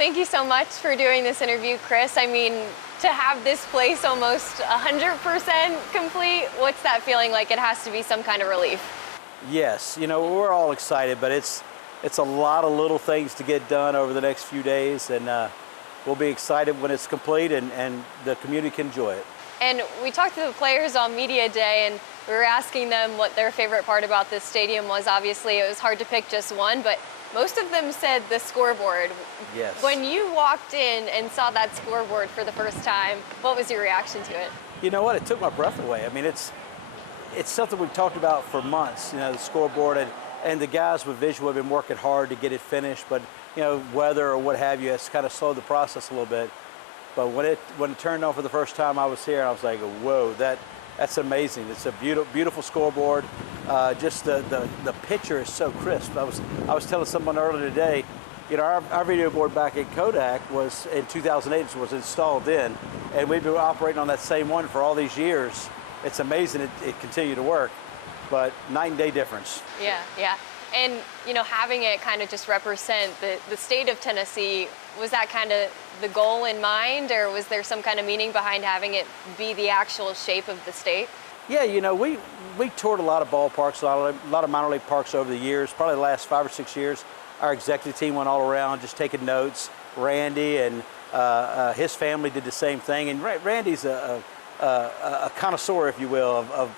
Thank you so much for doing this interview, Chris. I mean, to have this place almost 100% complete, what's that feeling like? It has to be some kind of relief. Yes, we're all excited, but it's a lot of little things to get done over the next few days, and we'll be excited when it's complete and the community can enjoy it. And we talked to the players on media day, and we were asking them what their favorite part about this stadium was. Obviously, it was hard to pick just one, but most of them said the scoreboard. Yes. When you walked in and saw that scoreboard for the first time, what was your reaction to it? You know what? It took my breath away. I mean, it's something we've talked about for months, the scoreboard, and the guys with visual have been working hard to get it finished, but, weather or what have you, it's kind of slowed the process a little bit. But when it turned on for the first time I was here, I was like, whoa, that's amazing. It's a beautiful scoreboard. Just the picture is so crisp. I was telling someone earlier today, our video board back in Kodak was in 2008, was installed then, and we've been operating on that same one for all these years. It's amazing it continued to work, but night and day difference. Yeah. And, having it kind of just represent the state of Tennessee, was that kind of the goal in mind, or was there some kind of meaning behind having it be the actual shape of the state? Yeah, we toured a lot of ballparks, a lot of minor league parks over the years, probably the last 5 or 6 years. Our executive team went all around just taking notes. Randy and his family did the same thing, and Randy's a connoisseur, if you will, of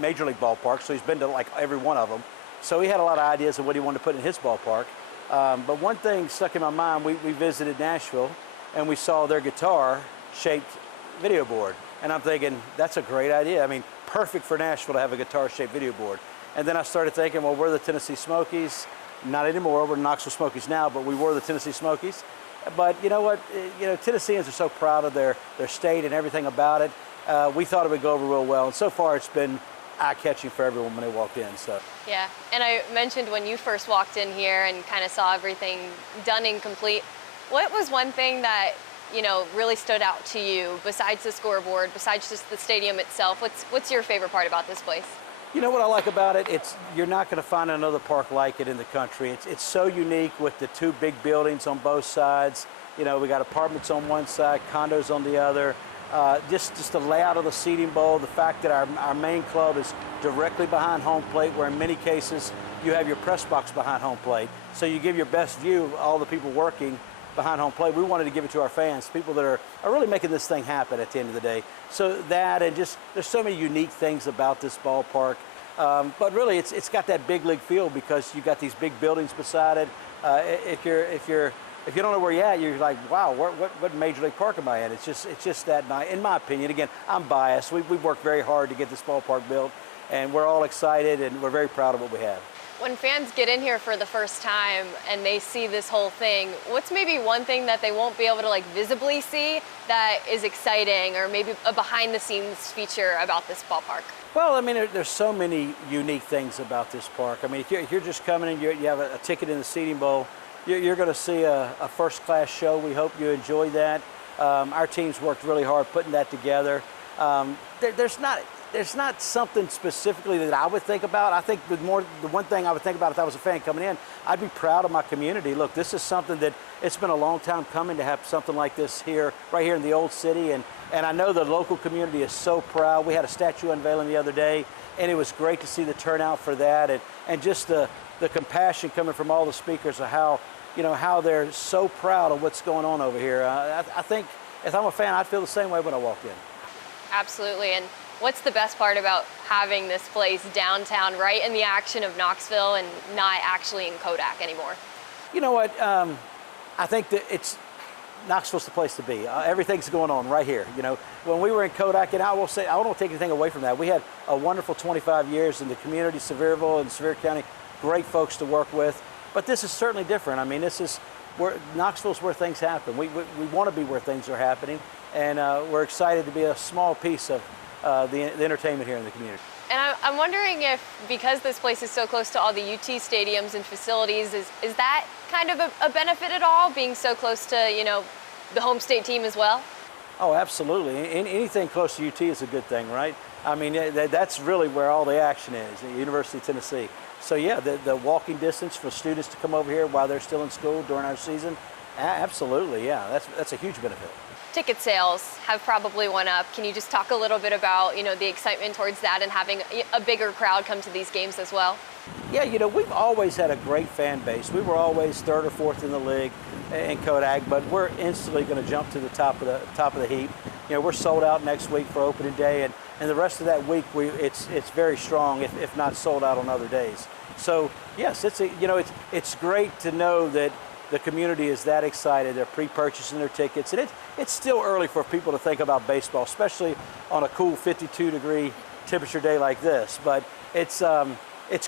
major league ballparks, so he's been to like every one of them. So he had a lot of ideas of what he wanted to put in his ballpark. But one thing stuck in my mind, we visited Nashville and we saw their guitar-shaped video board. And I'm thinking, that's a great idea. I mean, perfect for Nashville to have a guitar-shaped video board. And then I started thinking, well, we're the Tennessee Smokies. Not anymore, we're Knoxville Smokies now, but we were the Tennessee Smokies. But you know what, Tennesseans are so proud of their state and everything about it. We thought it would go over real well, and so far it's been eye-catching for everyone when they walked in. So. Yeah, and I mentioned when you first walked in here and kind of saw everything done and complete, what was one thing that, really stood out to you besides the scoreboard, besides just the stadium itself? What's your favorite part about this place? You know what I like about it? You're not going to find another park like it in the country. It's so unique with the two big buildings on both sides. We got apartments on one side, condos on the other. Just the layout of the seating bowl, the fact that our main club is directly behind home plate, where in many cases you have your press box behind home plate. So you give your best view of all the people working behind home plate. We wanted to give it to our fans, people that are really making this thing happen at the end of the day. So that, and just there's so many unique things about this ballpark. But really it's got that big league feel because you've got these big buildings beside it. If you don't know where you're at, you're like, wow, what major league park am I in? It's just that nice. In my opinion, again, I'm biased. We've worked very hard to get this ballpark built, and we're all excited, and we're very proud of what we have. When fans get in here for the first time and they see this whole thing, what's maybe one thing that they won't be able to visibly see that is exciting, or maybe a behind-the-scenes feature about this ballpark? Well, I mean, there's so many unique things about this park. I mean, if you're just coming in, you have a ticket in the seating bowl, you're going to see a first-class show. We hope you enjoy that. Our team's worked really hard putting that together. There's not something specifically that I would think about. I think the one thing I would think about if I was a fan coming in, I'd be proud of my community. Look, this is something that it's been a long time coming to have something like this here, right here in the old city, and I know the local community is so proud. We had a statue unveiling the other day, and it was great to see the turnout for that, and just the compassion coming from all the speakers of how they're so proud of what's going on over here. I think if I'm a fan, I'd feel the same way when I walked in. Absolutely. And what's the best part about having this place downtown, right in the action of Knoxville, and not actually in Kodak anymore? You know what? I think that Knoxville's the place to be. Everything's going on right here. When we were in Kodak, and I will say, I don't want to take anything away from that. We had a wonderful 25 years in the community, Sevierville and Sevier County, great folks to work with. But this is certainly different. I mean, Knoxville's where things happen. We want to be where things are happening, and we're excited to be a small piece of the entertainment here in the community. And I'm wondering if, because this place is so close to all the UT stadiums and facilities, is that kind of a benefit at all, being so close to, the home state team as well? Oh, absolutely. Anything close to UT is a good thing, right? I mean, that's really where all the action is, at the University of Tennessee. So yeah, the walking distance for students to come over here while they're still in school during our season, Absolutely, yeah. That's a huge benefit. Ticket sales have probably went up. Can you just talk a little bit about, the excitement towards that and having a bigger crowd come to these games as well? Yeah, we've always had a great fan base. We were always third or fourth in the league in Kodak, but we're instantly going to jump to the top of the heap. We're sold out next week for opening day, and the rest of that week it's very strong, if not sold out on other days. So yes, it's great to know that the community is that excited. They're pre-purchasing their tickets, and it's still early for people to think about baseball, especially on a cool 52-degree temperature day like this. But it's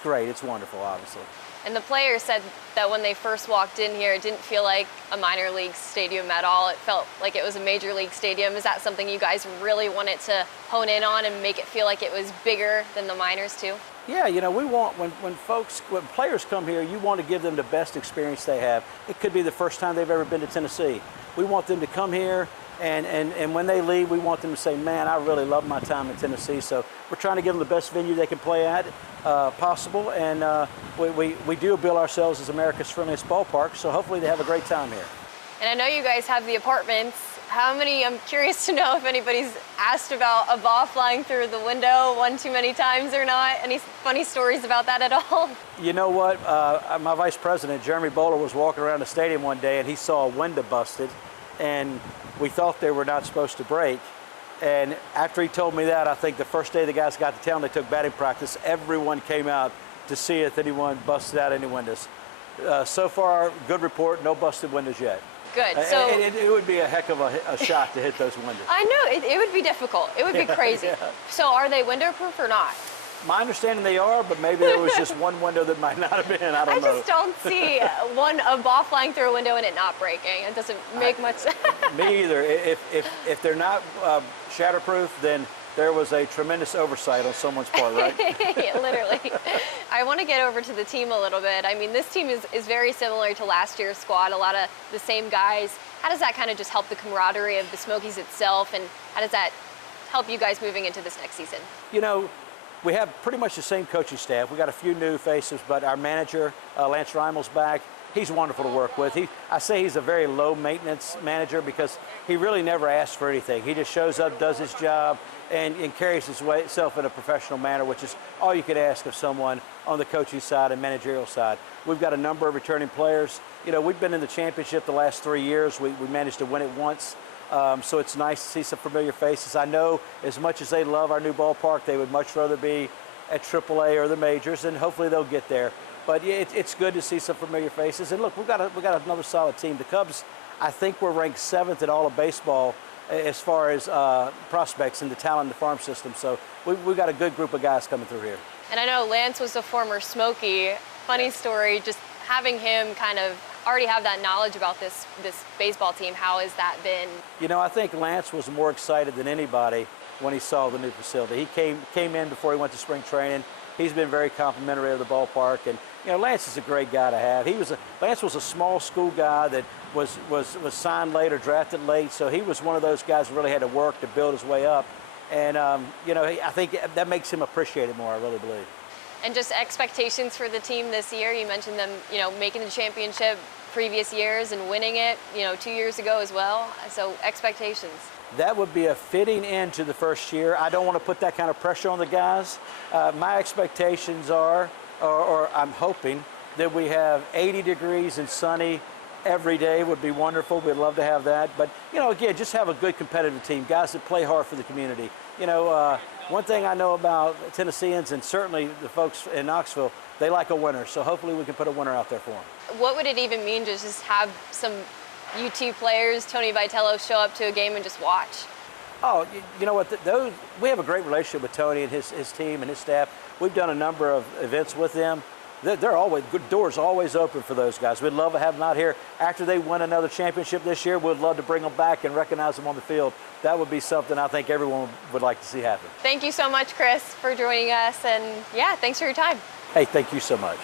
great. It's wonderful, obviously. And the players said that when they first walked in here, it didn't feel like a minor league stadium at all. It felt like it was a major league stadium. Is that something you guys really wanted to hone in on and make it feel like it was bigger than the minors too? Yeah, we want, when players come here, you want to give them the best experience they have. It could be the first time they've ever been to Tennessee. We want them to come here, and when they leave, we want them to say, man, I really love my time in Tennessee. So we're trying to give them the best venue they can play at possible, and we do bill ourselves as America's friendliest ballpark, so hopefully they have a great time here. And I know you guys have the apartments. How many, I'm curious to know if anybody's asked about a ball flying through the window one too many times or not. Any funny stories about that at all? You know what? My vice president, Jeremy Bowler, was walking around the stadium one day and he saw a window busted, and we thought they were not supposed to break. And after he told me that, I think the first day the guys got to town, they took batting practice. Everyone came out to see if anyone busted out any windows. So far, good report, no busted windows yet. Good. So it would be a heck of a shot to hit those windows. I know, it would be difficult. It would be crazy. Yeah. So are they windowproof or not? My understanding they are, but maybe there was just one window that might not have been. I don't know. I just don't see a ball flying through a window and it not breaking. It doesn't make much sense. Me either. If they're not shatterproof, then there was a tremendous oversight on someone's part, right? Yeah, literally. I want to get over to the team a little bit. I mean, this team is very similar to last year's squad, a lot of the same guys. How does that kind of just help the camaraderie of the Smokies itself, and how does that help you guys moving into this next season? We have pretty much the same coaching staff. We got a few new faces, but our manager, Lance Reimel's back. He's wonderful to work with. I say he's a very low maintenance manager because he really never asks for anything. He just shows up, does his job, and carries himself in a professional manner, which is all you could ask of someone on the coaching side and managerial side. We've got a number of returning players. We've been in the championship the last 3 years. We managed to win it once. So it's nice to see some familiar faces. I know as much as they love our new ballpark, they would much rather be at AAA or the majors, and hopefully they'll get there. But yeah, it's good to see some familiar faces. And look, we've got another solid team. The Cubs, I think we're ranked 7th in all of baseball as far as prospects in the talent in the farm system. So we've got a good group of guys coming through here. And I know Lance was a former Smoky. Funny story, just having him kind of already have that knowledge about this baseball team. How has that been? I think Lance was more excited than anybody when he saw the new facility. He came in before he went to spring training. He's been very complimentary of the ballpark, and Lance is a great guy to have. Lance was a small school guy that was signed late or drafted late, so he was one of those guys who really had to work to build his way up. And I think that makes him appreciate it more. I really believe. And just expectations for the team this year. You mentioned them, making the championship previous years and winning it, 2 years ago as well. So expectations. That would be a fitting end to the first year. I don't want to put that kind of pressure on the guys. My expectations are, or I'm hoping, that we have 80 degrees and sunny every day would be wonderful. We'd love to have that. But, again, just have a good competitive team, guys that play hard for the community. One thing I know about Tennesseans, and certainly the folks in Knoxville, they like a winner. So hopefully we can put a winner out there for them. What would it even mean to just have some UT players, Tony Vitello, show up to a game and just watch? Oh, you know what? We have a great relationship with Tony and his team and his staff. We've done a number of events with them. They're always good. Doors always open for those guys. We'd love to have them out here after they win another championship this year. We'd love to bring them back and recognize them on the field. That would be something I think everyone would like to see happen. Thank you so much, Chris, for joining us, and yeah, thanks for your time. Hey, thank you so much.